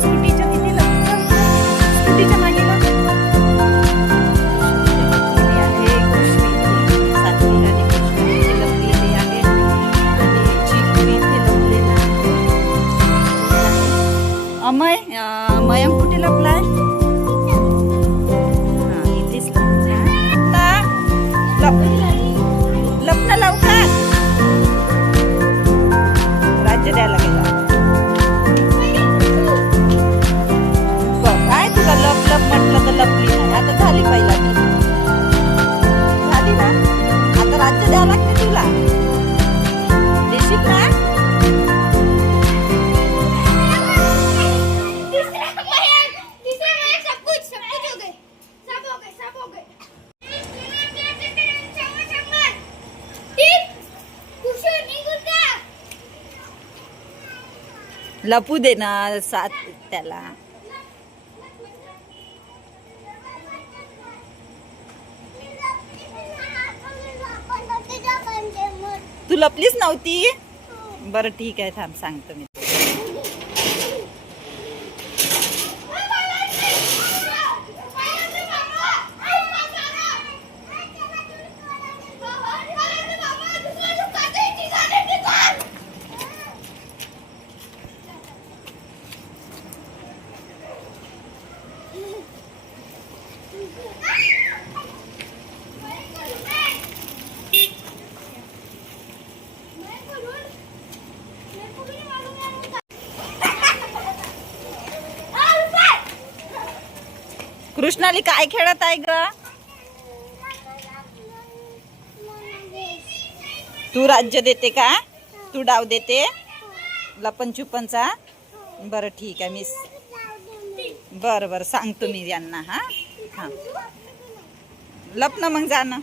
स्कूटीच्या तिथे लप स्कूटीच्या मागे लप. आहे कृष्ण इथे, सात्विक आणि कृष्ण इथे लपलेले आहे आणि चिकू इथे लपलेला आहे. मयंक कुठे लपलाय? हा इथेच लपला. लपणं लवकर. राज्य द्यायला गेला. काय तुला लप लप म्हटलं तर लपली नाही. आता झाली पहिला ती झाली ना. आता राज्य द्यावं लागते तुला. देशील ना? लपू दे ना साथ त्याला. तू लपलीच नव्हती. बरं ठीक आहे, थांब सांगतो मी. कृष्णाली काय खेळत आहे ग? तू राज्य देते का? तू डाव देते लपन छुपनचा? बरं ठीक आहे, मिस. बरं बरं सांगतो मी यांना. हा हा लप ना मग, जा ना.